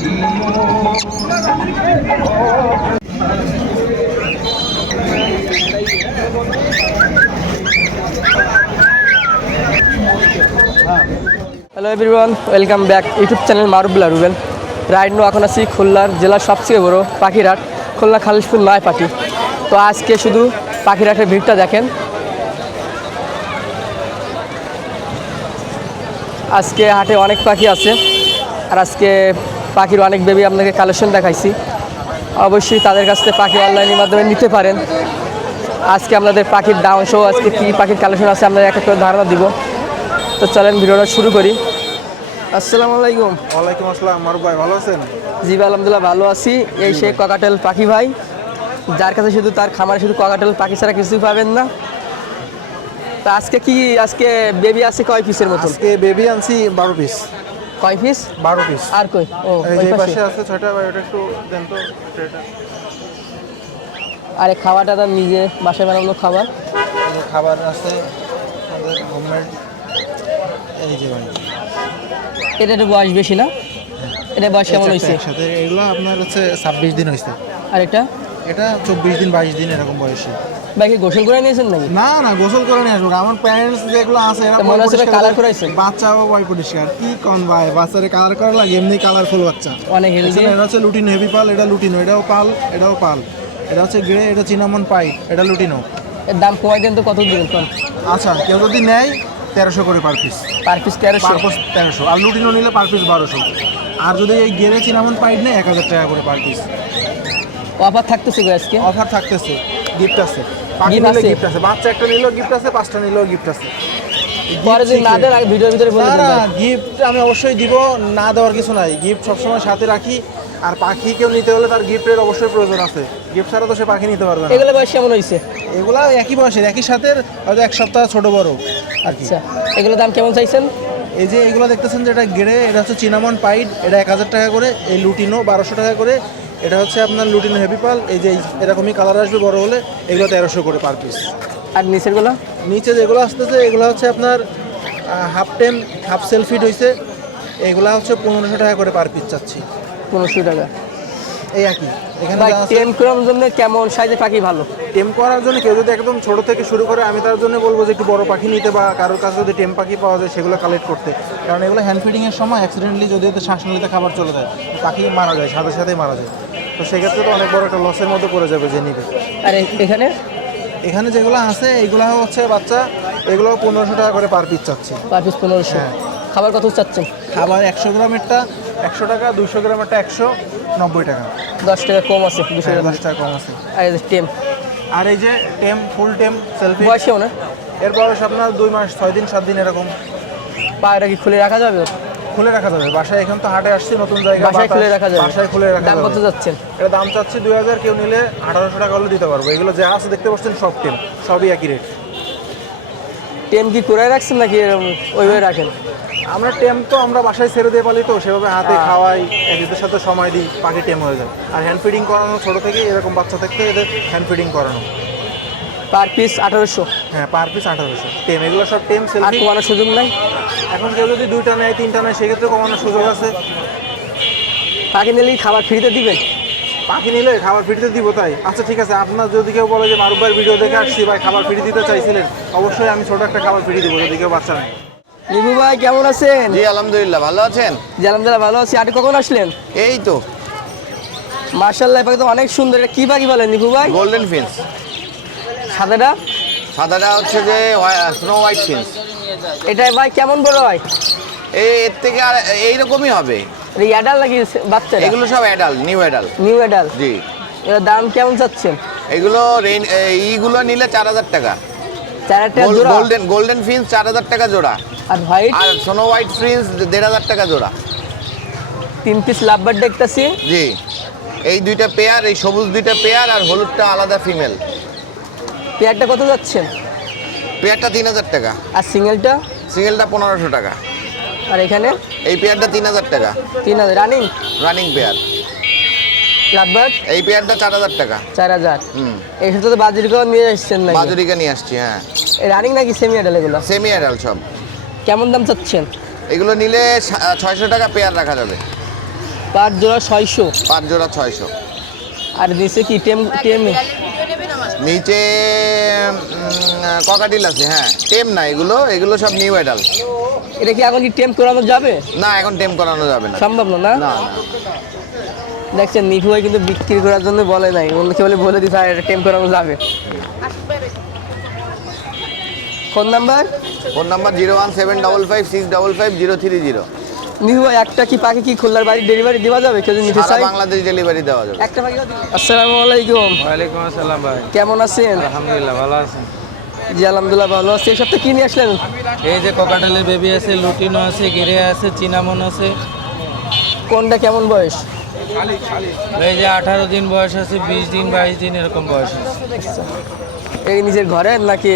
Hello everyone, welcome back YouTube channel Marubullah Rubel. Right now এখন আছি খুলনার জেলার সবচেয়ে বড় পাখিরহাট, খুলনা খালিশপুর নয়পাটি। তো আজকে শুধু পাখিরহাটের ভিড়টা দেখেন। আজকে হাটে অনেক পাখি আছে, আর আজকে পাখির অনেক বেবি আপনাকে কালেকশন দেখাইছি। অবশ্যই তাদের কাছ থেকে পাখি অনলাইনের মাধ্যমে নিতে পারেন। আজকে আপনাদের পাখির দাম সহ আজকে কী পাখির কালেকশন আছে আপনাদের এক একটা ধারণা দিব। তো চলেন ভিডিওটা শুরু করি। আসসালামু আলাইকুম। ওয়ালাইকুম আসসালাম। মারুফ ভাই ভালো আছেন? জি ভাই, আলহামদুলিল্লাহ ভালো আছি। এই সে ককাটেল পাখি ভাই, যার কাছে শুধু তার খামারে শুধু ককাটেল পাখি ছাড়া কিছুই পাবেন না। তা আজকে বেবি আছে কয় পিসের মতো? আজকে বেবি আনছি 12 পিস। কয় পিস? 12 পিস। আর কই? ও এই ওই যে পাশে পাশে আছে 6টা। ভাই ওটা একটু দেন তো এটা। আরে খাবারটা তার নিজে বাসায় বানানো খাবার। এই যে খাবার আছে আমাদের হোমমেড। এই যে ভাই এটা একটু বয়স বেশি না? এটা বয়স কেমন হয়েছে? একসাথে এগুলো আপনার হচ্ছে 26 দিন হয়েছে। আর এটা? এটা 24 দিন 22 দিন এরকম বয়সী। ভাই কি গোসল করে নিয়েছেন নাকি? না না, গোসল করে নিয়ে আসবো। আমার প্যারেন্টস যেগুলো আছে এরা মনে হচ্ছে কালার করাইছে। বাচ্চাও বয় পরিষ্কার। কি কোন ভাই, বাচ্চারে কালার করা লাগে? এমনি কালারফুল বাচ্চা অনেক হেলদি। এটা হচ্ছে লুটিনো হেভি পাল, এটা লুটিনো, এটাও পাল, এটাও পাল। এটা হচ্ছে গ্রে, এটা চিনামন পাইট, এটা লুটিনো। এর দাম কমাই দেন তো, কত দিবেন কোন? আচ্ছা, কেউ যদি নেয় 1300 করে পার পিস। Per piece 1300? 1300। আর লুটিনো নিলে পার পিস 1200। আর যদি এই গেরে চিনামন পাইট নেয় 1000 টাকা করে পার পিস। অফার থাকতেছে গো আজকে? অফার থাকতেছে, গিফট আছে। পাখি Gift নিলে আছে? গিফট আছে, বাচ্চা একটা নিলেও গিফট আছে, 5টা নিলেও গিফট আছে। পরে যদি না দেন ভিডিওর ভিতরে বলে দেন। গিফট আমি অবশ্যই দিব, না দেওয়ার কিছু নাই। গিফট সবসময় সাথে রাখি। আর পাখি কেউ নিতে হলে তার গিফটের অবশ্যই প্রয়োজন আছে। গিফট ছাড়া তো সে পাখি নিতে পারবে না। এগুলো বয়স কেমন হয়েছে? এগুলা একই বয়সের, একই সাথে, হয়তো 1 সপ্তাহ ছোট বড় আর কি। আচ্ছা, এগুলোর দাম কেমন চাইছেন? এই যে এগুলো দেখতেছেন, যেটা গেড়ে, এটা হচ্ছে চিনামন পাইড, এটা 1000 টাকা করে। এই লুটিনো 1200 টাকা করে। এটা হচ্ছে আপনার লুটিনো হেভি পাল। এই যে এরকমই কালার আসবে বড় হলে, এগুলো 1300 করে পার পিস। আর নিচেরগুলো? নিচে যেগুলো আসতেছে এগুলো হচ্ছে আপনার হাফ টেম, হাফ সেলফিট হয়েছে। এগুলা হচ্ছে 1500 টাকা করে পার পিস চাচ্ছি। 1500 টাকা? এই একই। এখানে ভাই টেম করার জন্য কেমন সাইজের পাখি ভালো? টেম করার জন্য কেউ যদি একদম ছোট থেকে শুরু করে, আমি তার জন্য বলবো যে একটু বড় পাখি নিতে, বা কারোর কাছে যদি টেম পাখি পাওয়া যায় সেগুলো কালেক্ট করতে। কারণ এগুলো হ্যান্ড ফিডিংয়ের সময় অ্যাক্সিডেন্টলি যদি এতে শ্বাসনালীতে খাবার চলে যায়, পাখি মারা যায়, সাথে সাথেই মারা যায়। তো সেক্ষেত্রে তো অনেক বড় একটা লসের মধ্যে পড়ে যাবে যে নিবে। আর এখানে? এখানে যেগুলো আছে এইগুলো হচ্ছে বাচ্চা, এগুলো 1500 টাকা করে পার পিস চাচ্ছি। Per piece 1500? হ্যাঁ। খাবার কত চাচ্ছেন? খাবার 100 গ্রামেরটা 100 টাকা, 200 গ্রামেরটা 190 টাকা। 10 টাকা কম আছে, 200 টাকা। 10 টাকা কম আছে। আর এই যে টেম? আর এই যে টেম, ফুল টেম সেলফি, বয়স কেমন? এর বয়স আপনার 2 মাস 6 দিন 7 দিন এরকম। পায়রা কি খুলে রাখা যাবে? খুলে রাখা যাবে বাসায়। এখন তো হাটে আসছি, নতুন জায়গা, বাসায় খুলে রাখা যাবে? বাসায় খুলে রাখা দাম যাবে। কত যাচ্ছেন? এটা দাম চাচ্ছি 2000। কেউ নিলে 1800 টাকা হলে দিতে পারবো। এগুলো যা আছে দেখতে পাচ্ছেন সব টেম, সবই একই রেট। টেম কি করে রাখছেন নাকি ওইভাবে রাখেন? আমরা টেম তো আমরা বাসায় ছেড়ে দিয়ে পালি, তো সেভাবে হাতে খাওয়াই, এদের সাথে সময় দিই, পাখি টেম হয়ে যায়। আর হ্যান্ড ফিডিং করানো ছোটো থেকে, এরকম বাচ্চা থেকে এদের হ্যান্ড ফিডিং করানো। Per piece 1800? হ্যাঁ, পার পিস 1800 টেম। এগুলো সব টেম আর সেলফি। কমানোর সুযোগ নাই? এখন কেউ যদি 2টা নেয় 3টা নেয় সেক্ষেত্রে কমানোর সুযোগ আছে। পাখি নিলেই খাবার ফ্রিতে দিবেন? পাখি নিলে খাবার ফ্রিতে দিব তাই? আচ্ছা ঠিক আছে, আপনার যদি কেউ বলে যে মারুফ ভাইয়ের ভিডিও দেখে আসছি ভাই, খাবার ফ্রি দিতে চাইছিলেন, অবশ্যই আমি ছোটো একটা খাবার ফ্রি দিব যদি কেউ বাচ্চা নেয়। নিবু ভাই কেমন আছেন? জি আলহামদুলিল্লাহ, ভালো আছেন? জি আলহামদুলিল্লাহ ভালো আছি। আটে কখন আসলেন? এই তো মার্শাল্লাহ, পাখি তো অনেক সুন্দর। এটা কি পাখি বলেন নিবু ভাই? গোল্ডেন ফিন্স। সাদাটা? সাদাটা হচ্ছে যে স্নো হোয়াইট ফিন্স। এটা ভাই কেমন বড় হয়? এর থেকে আর এইরকমই হবে। অ্যাডাল নাকি বাচ্চা? এগুলো সব adult, new adult. New adult? জি। এর দাম কেমন চাচ্ছেন? এগুলো এইগুলো নিলে 4000 টাকা। 4000 টাকা জোড়া? গোল্ডেন ফিন্স 4000 টাকা জোড়া। আর হোয়াইট? আর স্নো হোয়াইট ফিন্স 1500 টাকা জোড়া। 3 পিস লাভবার্ড দেখতেছি। জি, এই দুইটা পেয়ার, এই সবুজ দুইটা পেয়ার, আর হলুদটা আলাদা ফিমেল। পেয়ারটা কত যাচ্ছেন? পেয়ারটা 3000 টাকা। আর সিঙ্গেলটা? সিঙ্গেলটা 1500 টাকা। আর এখানে? এই পেয়ারটা 3000 টাকা। 3000 রানিং? Running pair. লাভবার্ড? এই পেয়ারটা 4000 টাকা। 4000? হুম। এর সাথে তো বাজরিকাও নিয়ে আসছেন নাকি? বাজুরিকা নিয়ে আসছি, হ্যাঁ। রানিং নাকি সেমি অ্যাডাল এগুলো? সেমি অ্যাডাল্ট সব। কেমন দাম চাচ্ছেন? এগুলো নিলে 600 টাকা পেয়ার রাখা যাবে। পাঁচ জোড়া 600। 5 জোড়া 600। আর নিচে কি টেম টেম নিচে ককাটিল আছে, হ্যাঁ টেম না, এগুলো সব নিউ অ্যাডাল্ট। এটা কি এখন কি টেম করানো যাবে? না, এখন টেম করানো যাবে না। সম্ভব না না? না। দেখছেন নিফু ভাই কিন্তু বিক্রি করার জন্য বলে নাই, অন্যকে বলে দিতে হয় এটা টেম করানো যাবে। Phone number? Phone number 017555655 030। নিফু ভাই একটা কি পাখি কি খুলনার বাড়ি ডেলিভারি দেওয়া যাবে কেউ যদি নিতে সারা চায়? বাংলাদেশ ডেলিভারি দেওয়া যাবে। একটা পাখি আসসালামু আলাইকুম। ওয়ালাইকুম আসসালাম ভাই। কেমন আছেন? আলহামদুলিল্লাহ ভালো আছেন। জি আলহামদুলিল্লাহ ভালো আছি। এই সপ্তাহে কি নিয়ে আসলেন? এই যে কোকাটেলের বেবি আছে, লুটিনো আছে, গিরে আছে, চিনামন আছে। কোনটা কেমন বয়স? এই যে 18 দিন বয়স আছে, 20 দিন 22 দিন এরকম বয়স আছে। এই নিজের ঘরে নাকি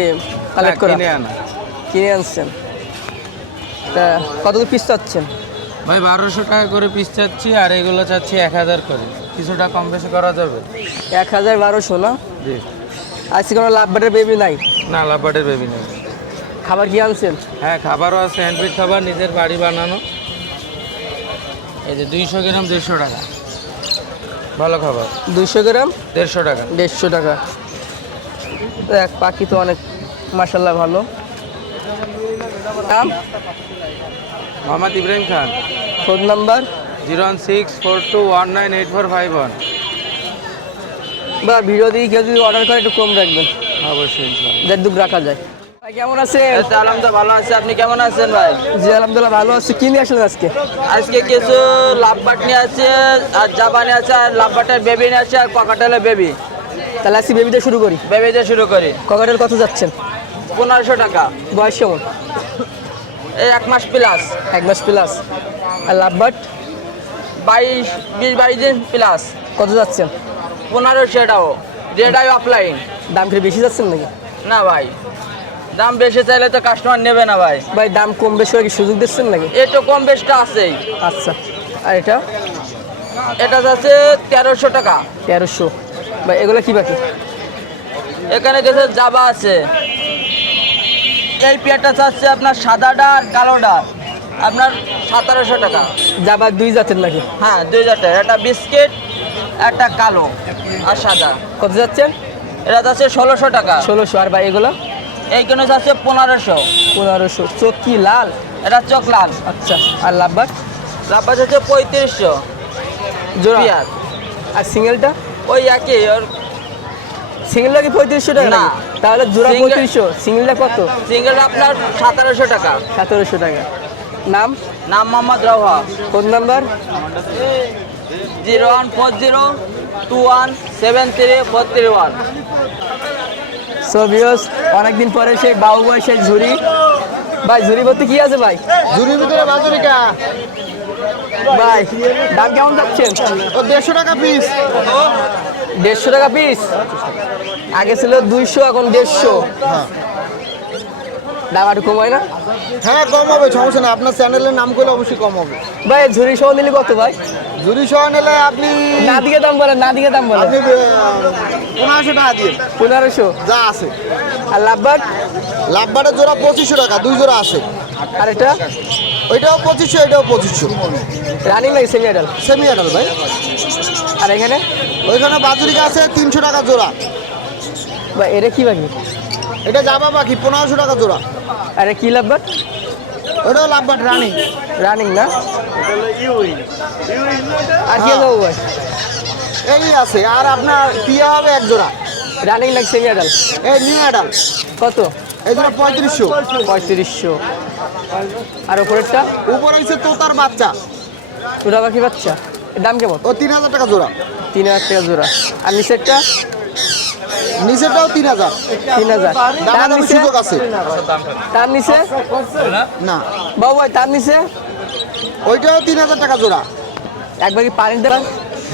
কালেক্ট করা? কিনে আনা কিনে আনছেন। তা কত পিস চাচ্ছেন? ভাই 1200 টাকা করে পিস চাচ্ছি, আর এগুলো চাচ্ছি 1000 করে। কিছুটা কম বেশি করা যাবে? 1000-1200 না? জি। আজকে কোনো লাভ বাটের বেবি নাই? না, লাভবাটের বেবি নেই। খাবার কি আনছেন? হ্যাঁ, খাবারও আছে, হ্যান্ডফিড খাবার, নিজের বাড়ি বানানো। এই যে 200 গ্রাম 150 টাকা, ভালো খাবার। 200 গ্রাম 150 টাকা। 150 টাকা। এক পাখি তো অনেক মাশাল্লাহ ভালো। নাম? মোহাম্মদ ইব্রাহিম খান। Phone number? 01642198451। বা ভিডিও দিয়ে কেউ যদি অর্ডার করে একটু কম রাখবেন, অবশ্যই ইনশাআল্লাহ। দেড় দুগ রাখা যায়। ভাই কেমন আছেন? আলহামদুলিল্লাহ ভালো আছে। আপনি কেমন আছেন ভাই? জি আলহামদুলিল্লাহ ভালো আছি। কি নিয়ে আসলেন আজকে? আজকে কিছু লাভবাট নিয়ে আছে, আর জাপানি আছে, আর লাভবাটের বেবি নিয়ে আছে, আর ককাটেলের বেবি। তাহলে আজকে বেবিতে শুরু করি। বেবি দিয়ে শুরু করি। ককাটেল কত যাচ্ছেন? 1500 টাকা। বয়স কেমন? এই 1 মাস প্লাস। 1 মাস প্লাস। আর লাভবাট 20-22 দিন প্লাস। কত যাচ্ছেন? 1500 এটাও। যেটাই অফলাইন। দাম কি বেশি যাচ্ছেন নাকি? না ভাই, দাম বেশি চাইলে তো কাস্টমার নেবে না ভাই। ভাই দাম কম বেশি করে কি সুযোগ দিচ্ছেন নাকি? একটু কম বেশটা আছেই। আচ্ছা। আর এটা? এটা যাচ্ছে 1300 টাকা। 1300। ভাই এগুলো কি পাখি? এখানে কিছু জাবা আছে। এই পেয়ারটা চাচ্ছে আপনার সাদাটা আর কালোটা আপনার 1700 টাকা। জাবার দুই জাতের নাকি? হ্যাঁ, 2000 টাকা। একটা বিস্কিট, একটা কালো আর সাদা। কত যাচ্ছেন? এটা যাচ্ছে 1600 টাকা। 1600। আর ভাই এগুলো? এইখানে যাচ্ছে 1500। 1500। চোখ কি লাল? এটা চোখ লাল। আচ্ছা। আর লাভবার? লাভা যাচ্ছে 3500 জোড়া? পেয়ার। আর সিঙ্গেলটা? ওই একই ওর। সিঙ্গেলটা কি 3500 টাকা না। নাকি? তাহলে জোড়া Single- 3500, সিঙ্গেলটা কত? সিঙ্গেল আপনার 1700 টাকা। 1700 টাকা। নাম? নাম Mohammad Rowha. Phone number? 01402173431। So viewers, অনেকদিন পরে সেই বাবু ভাই সেই ঝুড়ি। ভাই ঝুড়ি ভর্তি কি আছে ভাই? ঝুড়ির ভিতরে বাজুরিকা ভাই দাম কেমন যাচ্ছেন? ও 150 টাকা পিস। 150 টাকা পিস? আগে ছিল 200, এখন 150। দাম একটু কমায় না? হ্যাঁ কম হবে, সমস্যা না। আপনার চ্যানেলের নাম করলে অবশ্যই কম হবে। ভাই ঝুড়ি সহ নিলে কত ভাই? ঝুড়ি সহ নিলে আপনি না দিকে দাম বলেন, না দিকে দাম বলেন। 1500 টাকা দিয়ে 1500। যা আছে। আর লাভবাট? লাভবাটের জোড়া 2500 টাকা, 2 জোড়া আছে। আর এটা? ওইটাও 2500, এটাও 2500। রানিং নাকি সেমি অ্যাডাল? সেমি অ্যাডাল ভাই। আর এখানে? ওইখানে বাজুরিকা আছে 300 টাকা জোড়া। ভাই এটা কি পাখি? এটা জাবা পাখি 1500 টাকা জোড়া। আরে কি লাভবাট? ওটাও লাভবাট রানিং। রানিং না? আর কি যাবো ভাই? এই আছে। আর আপনার টিয়া হবে 1 জোড়া। রানিং নাকি সেমি অ্যাডাল? এই নিউ অ্যাডাল। কত? এই জোড়া 3500। 3500। আর ওপরেরটা? উপরে হচ্ছে তোতার বাচ্চা, তোরা পাখি বাচ্চা, এর দাম কেমন? ও 3000 টাকা জোড়া। 3000 টাকা জোড়া। আর নিচেরটা? নিচেরটাও 3000। 3000। তার দামাদামি নিচে? সুযোগ আছে। তার নিচে? না, বাবু ভাই তার নিচে? ওইটাও 3000 টাকা জোড়া। একবার কি পানি দেবেন?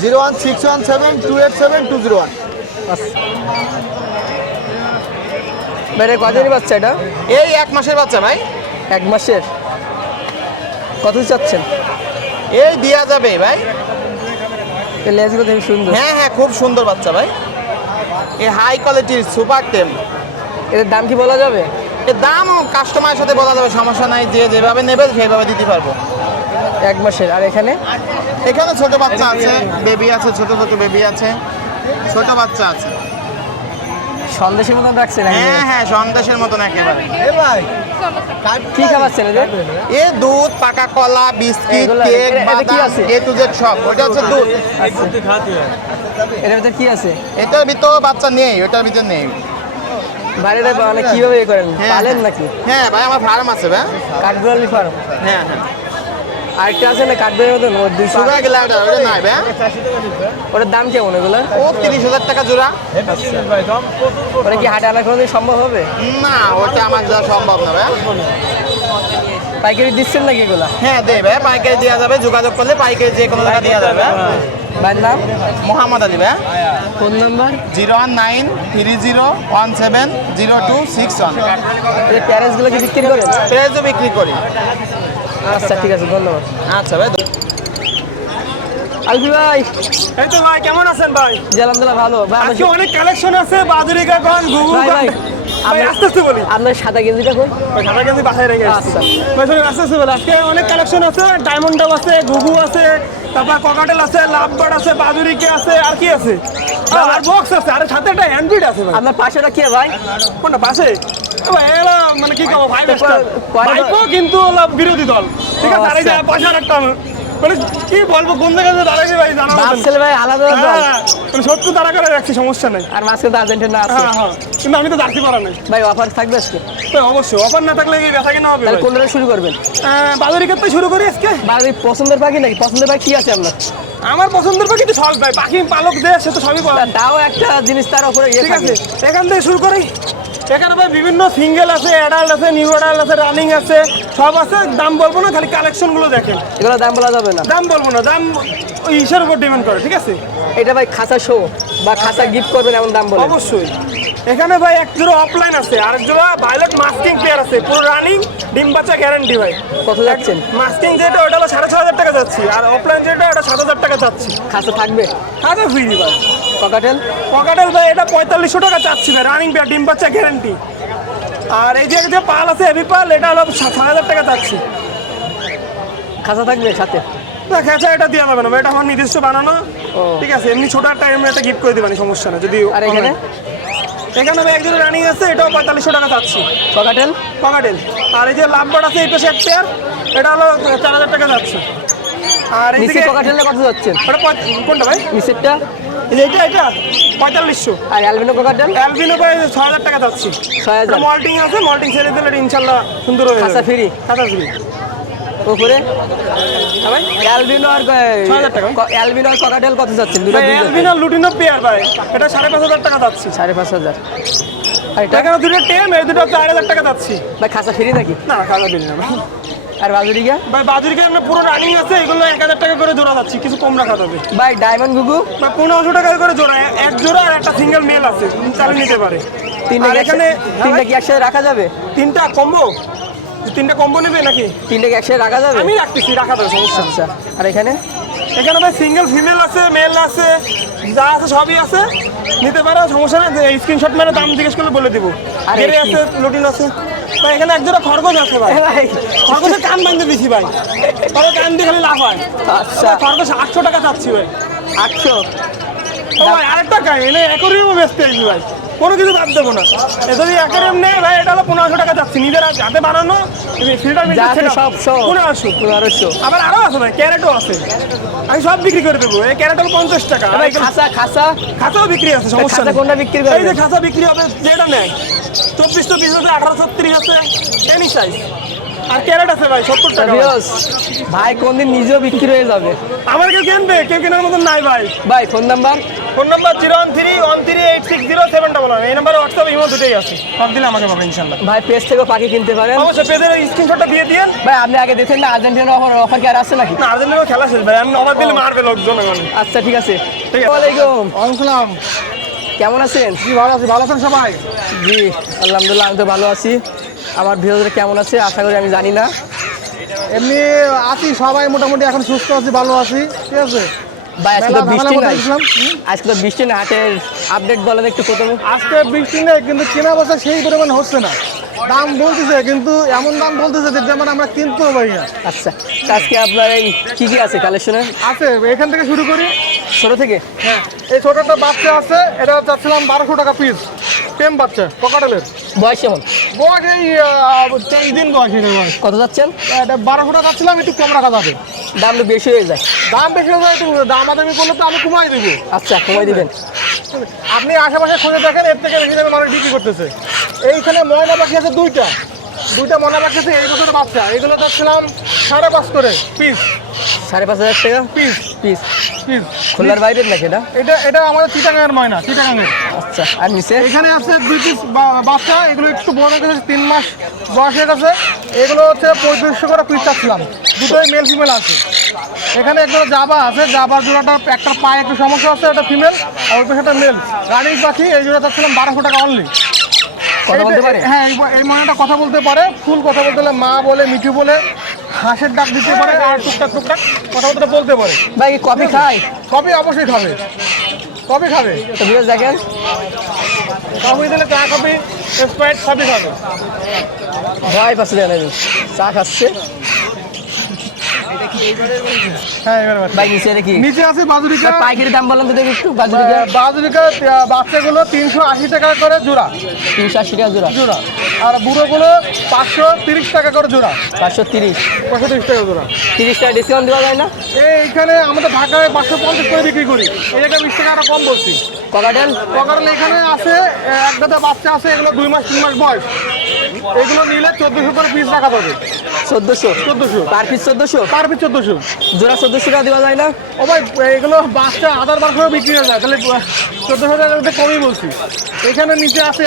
01617287201। বাইরে কদিনই বাচ্চা এটা? এই 1 মাসের বাচ্চা ভাই। 1 মাসের। কত চাচ্ছেন? এই দেয়া যাবে ভাই। এর লেজগুলো দেখে সুন্দর। হ্যাঁ হ্যাঁ, খুব সুন্দর বাচ্চা ভাই। এই হাই কোয়ালিটির সুপার টেম। এর দাম কি বলা যাবে? এর দাম কাস্টমারের সাথে বলা যাবে, সমস্যা নাই। যে যেভাবে নেবে সেইভাবে দিতে পারবো। 1 মাসের। আর এখানে এখানে ছোট বাচ্চা আছে, বেবি আছে, ছোট ছোট বেবি আছে, ছোট বাচ্চা আছে। সন্দেশের মতন রাখছেন একদম। হ্যাঁ হ্যাঁ, সন্দেশের মতন একেবারে। কি খাওয়াচ্ছেন এদের? এ দুধ, পাকা কলা, বিস্কিট, এগুলো- কেক, এটা কি বাদাম, আছে? এ টু জেড সব। ওটা হচ্ছে দুধ। এটার ভিতরে কি আছে? এটার ভিতর বাচ্চা নেই, ওটার ভিতর নেই। বাইরে মানে কিভাবে ইয়ে করেন, হ্যাঁ, পালেন হ্যাঁ। নাকি? হ্যাঁ ভাই, আমার ফার্ম আছে ভাই। কাঠবিড়ালি ফার্ম? হ্যাঁ হ্যাঁ। আরেকটা আছে না কাঠবিড়ালির মতন, ওর 200। সুগার গেলে ওটা নাই ভাই। ওটার দাম কেমন এগুলো? ও 30,000 টাকা জোড়া। ওটা কি হাটে আনা কোনোদিন সম্ভব হবে? না, ওটা আমার দেওয়া সম্ভব না ভাই। পাইকারি দিচ্ছেন নাকি এগুলা? হ্যাঁ দে ভাই, পাইকারি দেওয়া যাবে, যোগাযোগ করলে পাইকারি যে কোনো জায়গায় দেওয়া যাবে। ভাইয়ের নাম? মোহাম্মদ আলী ভাই। Phone number? 01930170261। এই প্যারেন্টসগুলো কি বিক্রি করেন? প্রাইজও বিক্রি করি। আচ্ছা ঠিক আছে, ধন্যবাদ। আচ্ছা ভাই। আলফি ভাই, এই তো ভাই, কেমন আছেন ভাই? জি আলহামদুলিল্লাহ ভালো। ভাই আমার আজকে অনেক কালেকশন আছে, বাদুরি কাকন, ঘুঘু ভাই, ভাই, ভাই আস্তে আস্তে বলি। আপনার সাদা গেঞ্জিটা কই? ভাই খাতা কিন্তু বাসায় রেখে আসছি। আচ্ছা। ভাই শুনুন, আস্তে আস্তে বলি। আজকে অনেক কালেকশন আছে, ডায়মন্ড ডাব আছে, ঘুঘু আছে, তারপর ককাটেল আছে, লাভবার্ড আছে, বাদুরিকে আছে, আর কি আছে? আর বক্স আছে, আর সাথে একটা হ্যান্ডবিট আছে ভাই। আপনার পাশেটা কি ভাই? কোনটা পাশে? ও ভাই, এগুলো মানে কি কব, ফাইভ স্টার কয়- ভাইপো, কিন্তু হলো বিরোধী দল, ঠিক আছে? আর এই যে আচ্ছা। পাশে আরেকটা, মানে কি বলবো, কোন জায়গায় যে দাঁড়াইছি ভাই জানা বাপ ছেলে ভাই আলাদা আলাদা। হ্যাঁ, মানে 70 তারা করে রাখছি, সমস্যা নেই। আর মাঝখানে তো আর্জেন্টিনা আছে। হ্যাঁ হ্যাঁ, কিন্তু আমি তো জার্সি পরা নাই। ভাই অফার থাকবে আজকে? তো অবশ্যই অফার না থাকলে কি বেচা কেনা হবে তাহলে ভাই? কোনটা শুরু করবেন? বাজারি ক্ষেত্রে শুরু করি আজকে। বাড়ির পছন্দের পাখি নাকি? পছন্দের পাখি কি আছে আপনার? আমার পছন্দের পাখি তো সব ভাই, পাখি পালক দেয়, সে তো সবই পালক। তাও একটা জিনিস তার উপরে ইয়ে ঠিক থাকে। আছে, এখান থেকে শুরু করি। এখানে ভাই বিভিন্ন সিঙ্গেল আছে, অ্যাডাল্ট আছে, নিউ অ্যাডাল্ট আছে, রানিং আছে, সব আছে। দাম বলবো না, খালি কালেকশনগুলো দেখেন। এগুলো দাম বলা যাবে না। দাম বলবো না, দাম ওই ইসের উপর ডিপেন্ড করে, ঠিক আছে? এটা ভাই খাঁচা শো বা খাঁচা গিফট করবেন এমন দাম বলে? অবশ্যই। এখানে ভাই এক জোড়া অফলাইন আছে, আরেক জোড়া ভায়োলেট মাস্কিং পেয়ার আছে, পুরো রানিং, ডিম বাচ্চা গ্যারান্টি ভাই। কত যাচ্ছেন? মাস্কিং যেটা, ওটা হলো 6,500 টাকা যাচ্ছি, আর অফলাইন যেটা, ওটা 7,000 টাকা যাচ্ছি। খাঁচা থাকবে? আচ্ছা ফ্রি ভাই। ককাটেল? পকেটেল ভাই, এটা 4500 টাকা চাচ্ছি ভাই, রানিং পেয়ার, ডিম বাচ্চা গ্যারান্টি। আর এই যে পাল আছে, হেভি পাল, এটা হলো 6,000 টাকা চাচ্ছি। খাঁচা থাকবে সাথে? না, খেঁচা এটা দেওয়া যাবে না ভাই, এটা আমার নিজস্ব বানানো। ও। ঠিক আছে, এমনি ছোট একটা একটা গিফট করে দিবানি, সমস্যা না। যদি আর এখানে? এখানে ভাই একজন রানিং আছে, এটাও 4500 টাকা চাচ্ছি। ককাটেল? পকেটেল। আর এই যে লাভবার্ড আছে, এই পাশে এক পেয়ার, এটা হলো 4,000 টাকা যাচ্ছে। আর নিচে এইদিকে ককাটেলে কত যাচ্ছেন? ওটা কোনটা ভাই? নিচেরটা? এই যে এটা 4500। আর অ্যালবিনো ককাটেল? অ্যালবিনো ভাই 6,000 টাকা যাচ্ছি। 6,000? মল্টিং আছে, মল্টিং ছেড়ে দিলে এটা ইনশাল্লাহ সুন্দর হয়ে খাঁচা যাবে। ফ্রি? খাতা ফ্রি। উপরে? হ্যাঁ ভাই, অ্যালবিনো আর 6,000 টাকা। অ্যালবিনো আর ককাটেল কত যাচ্ছেন? দুটো ভাই অ্যালবিনো লুটিনো পেয়ার ভাই, এটা 5,500 টাকা যাচ্ছি। 5,500। আর এটা? এখানে দুটো টেম, এই দুটো 4,000 টাকা যাচ্ছি। ভাই খাঁচা ফ্রি নাকি? না, খাতা বিল না ভাই। আর বাজুরিকা? ভাই বাজুরিকে আমরা পুরো রানিং আছে, এগুলো 1,000 টাকা করে জোড়া যাচ্ছি, কিছু কম রাখা যাবে। ভাই ডায়মন্ড গুগু? ভাই 1,500 টাকা করে জোড়া, এক জোড়া আর একটা সিঙ্গেল মেল আছে, চালিয়ে নিতে পারে। তিনটা আর কি এখানে তিনটা কি একসাথে রাখা যাবে? তিনটা কম্বো, তিনটা কম্বো নেবে নাকি? তিনটা কি একসাথে রাখা যাবে? আমি রাখতেছি, রাখা যাবে, সমস্যা নেই। আচ্ছা। আর এখানে? এখানে ভাই সিঙ্গেল ফিমেল আছে, মেল আছে, যা আছে সবই আছে, নিতে পারো, সমস্যা নেই। স্ক্রিনশট মেরে দাম জিজ্ঞেস করলে বলে দিব। আর গেরে কি? আছে, লুটিন আছে ভাই। এখানে এক জোড়া খরগোশ আছে ভাই, ভাই খরগোশের কান বাঁধতে দিছি ভাই, তবে কান দিয়ে খালি লাভ হয়। আচ্ছা। ভাই, খরগোশ 800 টাকা চাচ্ছি ভাই। 800? ও ভাই, আরেকটা কাই এনে অ্যাকোরিয়ামও বেচতে আসি ভাই, কোনো কিছু বাদ দেবো না। এ যদি অ্যাকোরিয়াম নেই ভাই, এটা হলো 1,500 টাকা যাচ্ছে, নিজের হাতে বানানো ফিল্টার যা আছে সব সব 1,500। 1500। আবার আরও আছে ভাই, ক্যারেটও আছে, আমি সব বিক্রি করে দেবো। এই ক্যারেট হলো 50 টাকা। আর ভাই এগুলো- খাঁচা খাঁচা? খাঁচাও বিক্রি আছে, সমস্যা খাঁচা নেই। কোনটা বিক্রি এই যে করবেন? খাঁচা বিক্রি হবে, যেটা নেয় 24-20 আছে, 18-36 আছে, এনি সাইজ। আর ক্যারেট আছে ভাই 70 টাকা ভাই। ভিউয়ার্স, ভাই কোনদিন নিজেও বিক্রি হয়ে যাবে। আমার কেউ কিনবে, কেউ কেনার মতন নাই ভাই। ভাই ফোন নাম্বার? Phone number 01313860711। এই নাম্বারে হোয়াটসঅ্যাপ ইমো দুটোই আছে, সব দিলে আমাকে পাবে ইনশাল্লাহ। ভাই পেজ থেকে পাখি কিনতে পারেন। অবশ্যই পেজের স্ক্রিনশটটা দিয়ে দিয়েন। ভাই আপনি আগে দেখেন না আর্জেন্টিনা অফার কি আর আছে নাকি? না, আর্জেন্টিনার খেলা শেষ ভাই, আমি অফার দিলে মারবে লোকজন এখন। আচ্ছা ঠিক আছে। ঠিক আছে। ওয়ালাইকুম আসসালাম। কেমন আছেন? জি ভালো আছি, ভালো আছেন সবাই? জি আলহামদুলিল্লাহ, আমি তো ভালো আছি। আমার ভিউয়াররা কেমন আছে আশা করি আমি জানি না। এমনি আছি সবাই মোটামুটি, এখন সুস্থ আছি, ভালো আছি, ঠিক আছে। ভাই আজকে তো মেলা বৃষ্টি ঝামেলা নাই। করতেছিলাম। আজকে তো বৃষ্টি না, হাটের আপডেট বলেন একটু প্রথমে। আজকে বৃষ্টি নেই, কিন্তু কেনা বেচা সেই পরিমাণ হচ্ছে না। দাম বলতেছে, কিন্তু এমন দাম বলতেছে যে যেমন আমরা কিনতে পারি না। আচ্ছা, তা আজকে আপনার এই কি কি আছে কালেকশনে? আছে, এখান থেকে শুরু করি। ছোট থেকে? হ্যাঁ, এই ছোট একটা বাচ্চা আছে, এটা চাচ্ছিলাম 1200 টাকা পিস। টেম বাচ্চা, ককাটেলের। বয়স কেমন? বয়স এই 23 দিন বয়স। এটার বয়স কত যাচ্ছেন? এটা 1200 টাকা চাচ্ছিলাম, একটু কম রাখা যাবে। দাম তো বেশি হয়ে যায়। দাম বেশি হয়ে যায়, একটু দামাদামি করলে তো আমি কমাই দিব। আচ্ছা, কমাই দিবেন। আপনি আশেপাশে খুঁজে দেখেন, এর থেকে বেশি দামে মানুষ বিক্রি করতেছে। এইখানে ময়না পাখি আছে দুইটা ময়না পাখি আছে, এই বছরের বাচ্চা। এগুলো চাচ্ছিলাম 5.5 করে পিস। 5,500 টাকা পিস পিস? পিস খুলনার বাইরের নাকি এটা? এটা আমাদের চিটাগাঙের ময়না, চিটাগাঙের। আচ্ছা, আর নিচে? এখানে আছে 2 পিস বাচ্চা, এগুলো একটু বড় হয়ে গেছে, 3 মাস বয়স হয়ে গেছে। এগুলো হচ্ছে 3500 করে পিস চাচ্ছিলাম। দুটোই মেল ফিমেল আছে। এখানে একটা জাবা আছে, জাবার জোড়াটা একটা পায়ে একটু সমস্যা আছে, একটা ফিমেল আর ওই পাশে একটা মেল। রানিং পাখি, এই জোড়া চাচ্ছিলাম 1200 টাকা অনলি। কথা বলতে পারে? হ্যাঁ, এই ময়নাটা কথা বলতে পারে। ফুল কথা বলতে হলে মা বলে, মিঠু বলে, হাঁসের ডাক দিতে পারে, আর টুকটাক কথাবার্তা বলতে পারে। ভাই কি কফি খায়? কফি অবশ্যই খাবে, কফি খাবে। তো ভিউয়ার্স দেখেন, কফি দিলে চা, কফি, স্প্রাইট সবই খাবে। ভয় পাচ্ছে জানেন, চা খাচ্ছে। হ্যাঁ, এবার ভাই নিচে এটা কি? নিচে আছে বাজুরিকা। ভাই, পাইকারি দাম বলেন তো দেখি একটু। বাজুরিকা বাজুরিকা বাচ্চাগুলো 380 টাকা করে জোড়া। 380 টাকা জোড়া? জোড়া। আর বুড়োগুলো 530 টাকা করে জোড়া। 530? 530 টাকা জোড়া। 30 টাকা ডিসকাউন্ট দেওয়া যায় না? এইখানে আমাদের ঢাকায় 550 করে বিক্রি করি, এই জায়গায় 20 টাকা আরো কম বলছি। ককাটেল? ককাটেল এখানে আছে, এক দাদা বাচ্চা আছে, এগুলো 2 মাস 3 মাস বয়স। এগুলো নিলে 1400 করে পিস রাখা যাবে। 1400 পার পিস? 1400 per piece 1400। জোড়া 1400 টাকা দেওয়া যায় না? ও ভাই, এগুলো বাচ্চা আদার বার করে বিক্রি হয়ে যায়, তাহলে 1400 টাকার মধ্যে কমই বলছি। এখানে নিচে আছে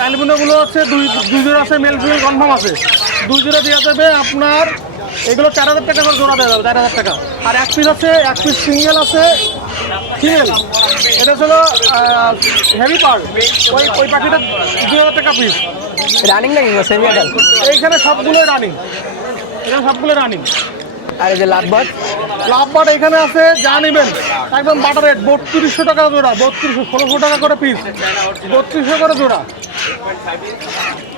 অ্যালবিনোগুলো হচ্ছে দুই জোড়া আছে, মেল ফিমেল কনফার্ম আছে। 2 জোড়া দেওয়া যাবে আপনার, এগুলো 4000 টাকা করে জোড়া দেওয়া যাবে, 4000 টাকা। আর এক পিস আছে, এক পিস সিঙ্গেল আছে ফিমেল, এটা ছিল হেভি পার্ট। ওই পাখিটা 2000 টাকা পিস। রানিং নাকি সেমি অ্যাডাল্ট? এইখানে সবগুলোই রানিং, এখানে সবগুলো রানিং। আর এই যে লাভবার্ড? লাভবার্ড এখানে আছে, যা নেবেন একদম বাটার রেট, 3200 টাকা জোড়া। 1600 টাকা করে পিস, 3200 করে জোড়া।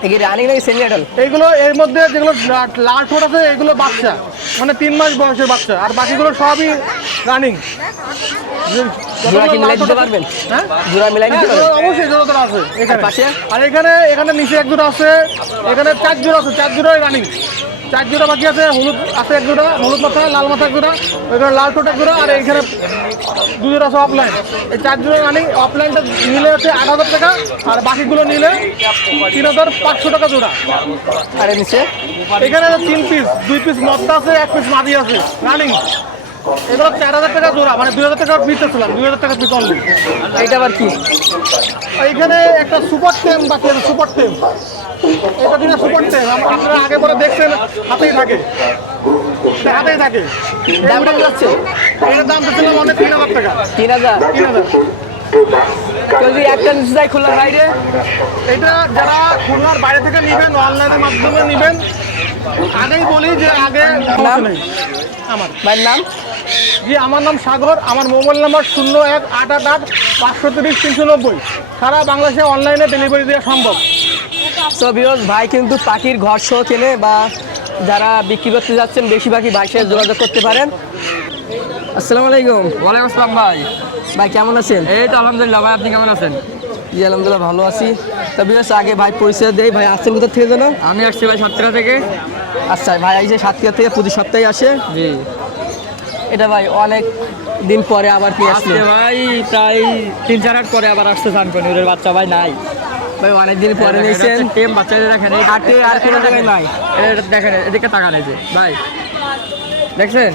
এই রানিং নাকি সেমি অ্যাডাল্ট? এইগুলো এর মধ্যে যেগুলো লাল ঠোঁট আছে, এগুলো বাচ্চা, মানে 3 মাস বয়সের বাচ্চা। আর বাকিগুলো সবই রানিং। জোড়া কি মিলাই দিতে পারবেন? হ্যাঁ, জোড়া মিলাই দিতে পারবেন? অবশ্যই জোড়া তো আছে এখানে। পাশে? আর এখানে নিচে এক জোড়া আছে, এখানে 4 জোড়া আছে, 4 জোড়াই রানিং। 4 জোড়া বাকি আছে। হলুদ আছে এক জোড়া, হলুদ মাথা, লাল মাথা এক জোড়া, ওইখানে লাল ঠোঁট এক জোড়া, আর এইখানে 2 জোড়া আছে অফলাইন। এই 4 জোড়া রানিং। অফলাইনটা নিলে হচ্ছে 8000 টাকা, আর বাকিগুলো নিলে 3500 টাকা জোড়া। আর এর নিচে? এখানে 3 পিস, 2 পিস মদ্দা আছে, 1 পিস মাদি আছে রানিং। এগুলো 4000 টাকা জোড়া, মানে 2000 টাকা পিস ছিলাম, 2000 টাকা পিস অনলি। এইটা আবার কি? এইখানে একটা সুপার টেম বাকি আছে, সুপার টেম। এটা কিনা সুপার টেম, আপনারা আগে পরে দেখছেন, হাতেই থাকে, হাতেই থাকে। দাম কত যাচ্ছে? এটার দাম ছিলাম অনেক 3000 টাকা। 3000? 3000। যদি একটা নিচে যায় খোলার বাইরে? এটা যারা খুলনার বাইরে থেকে নেবেন, অনলাইনের মাধ্যমে নেবেন, আগেই বলি যে আগে নাম? নেই আমার। ভাইয়ের নাম? জি, আমার নাম সাগর। আমার মোবাইল নাম্বার 01888530 সারা বাংলাদেশে অনলাইনে ডেলিভারি দেওয়া সম্ভব। সো ভিউয়ার্স, ভাই কিন্তু পাখির ঘর সহ কেনে, বা যারা বিক্রি করতে যাচ্ছেন বেশিরভাগই ভাইয়ের সাথে যোগাযোগ করতে পারেন। আসসালামু আলাইকুম। ওয়ালাইকুম আসসালাম ভাই। ভাই কেমন আছেন? এই তো আলহামদুলিল্লাহ ভাই, আপনি কেমন আছেন? জি আলহামদুলিল্লাহ ভালো আছি। তো ভিউয়ার্স, আগে ভাই পরিচয় দেই। ভাই আসছেন কোথা থেকে যেন? আমি আসছি ভাই সাতক্ষীরা থেকে। আচ্ছা, ভাই এই যে সাতক্ষীরা থেকে প্রতি সপ্তাহে আসে? জি। এটা ভাই অনেক দিন পরে আবার কি আসছে? আজকে ভাই প্রায় 3-4 হাট পরে আবার আসতে চান কোন ওদের বাচ্চা ভাই নাই ভাই অনেক দিন পরে নিয়েছেন। টেম বাচ্চাদের দেখেন, এই হাটে আর কোনো জায়গায় নাই? এটা দেখেন, এদিকে তাকান, এই যে ভাই দেখছেন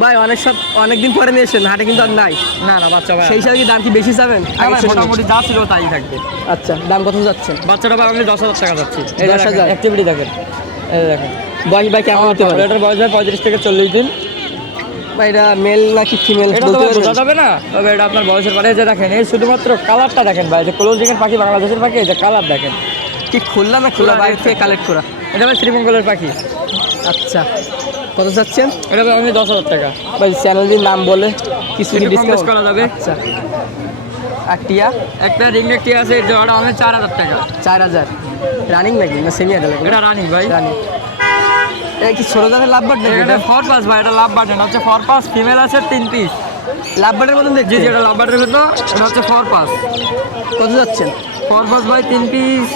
ভাই অনেক দিন পরে নিয়েছেন, হাটে কিন্তু আর নাই। না না বাচ্চা ভাই সেই হিসাবে কি দাম কি বেশি যাবেন? না ভাই, মোটামুটি যা ছিল তাই থাকবে। আচ্ছা, দাম কত যাচ্ছেন? বাচ্চাটা ভাই আমি 10,000 টাকা যাচ্ছি। 10,000? অ্যাক্টিভিটি দেখেন, এই দেখেন বয়স ভাই কেমন হতে পারে? এটার বয়স ভাই 35 থেকে 40 দিন। ভাই এটা মেল নাকি ফিমেল এটা তো বলতে ভাই বোঝা পারবেন? যাবে না, তবে এটা আপনার বয়সের পরে যে দেখেন, এই শুধুমাত্র কালারটা দেখেন ভাই, যে ক্লোজিংয়ের পাখি বাংলাদেশের পাখি, এই যে কালার দেখেন। কি খুলনা না খোলা বাইরে থেকে কালেক্ট করা? এটা ভাই শ্রীমঙ্গলের পাখি। আচ্ছা, কত চাচ্ছেন? এটা ভাই আমি 10,000 টাকা। ভাই চ্যানেলের নাম বলে কিছু একটু কম বেশ ডিসকাউন্ট করা যাবে। আচ্ছা, আর টিয়া? একটা রিং নেক টিয়া আছে, জোড়াটা আমি 4,000 টাকা। 4000? রানিং নাকি না সেমি অ্যাডাল্ট? এটা রানিং ভাই। রানিং। এটা কি ছোট জাতের লাভ বাট নাকি? এটা ফর পাস ভাই, এটা লাভ বাটন হচ্ছে ফর পাস, ফিমেল আছে 3 পিস। লাভ বাটের মতন দেখছি। জি জি, এটা লাভ বাটের ভিতর, এটা হচ্ছে ফর পাস। কত যাচ্ছেন? ফর পাস ভাই 3 পিস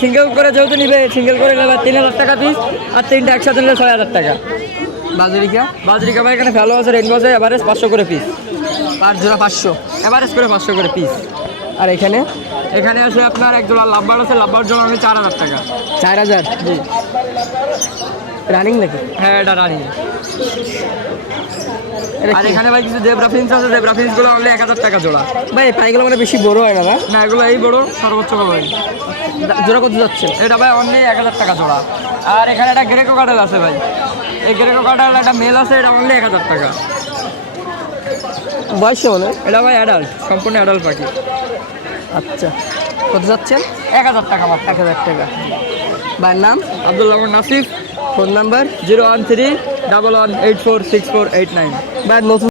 সিঙ্গেল করে যেহেতু নিবে, সিঙ্গেল করে নেবে 3000 টাকা পিস, আর 3টা একসাথে নিলে 6000 টাকা। বাজরিকা? বাজরিকা ভাই এখানে ভালো আছে, রেনবো আছে, এভারেজ 500 করে পিস। পার জোড়া 500, এভারেজ করে 500 করে পিস। আর এখানে এখানে আছে আপনার এক জোড়া লাভবার আছে, লাভবার জন্য আমি 4000 টাকা। 4000? জি রানিং নাকি? হ্যাঁ, এটা রানিং। এটা আর কি? এখানে ভাই কিছু জেব্রা ফিন্স আছে, জেব্রা ফিন্সগুলো অনলি 1000 টাকা জোড়া। ভাই পাইগুলো মানে বেশি বড় হয় না বা? না, এগুলো এই বড় সর্বোচ্চ বড় ভাই। জোড়া কত যাচ্ছেন? এটা ভাই অনলি 1000 টাকা জোড়া। আর এখানে একটা গ্রেকো কাটেল আছে ভাই, এই গ্রেকো কাটেল একটা মেল আছে, এটা অনলি 1000 টাকা। বয়স কেমন? এটা ভাই অ্যাডাল্ট, সম্পূর্ণ অ্যাডাল্ট পাখি। আচ্ছা, কত যাচ্ছেন? 1000 টাকা মাত্র। 1000 টাকা। ভাইয়ের নাম? আব্দুল রহমান নাসিফ। Phone number? 01311846489। ভাই নতুন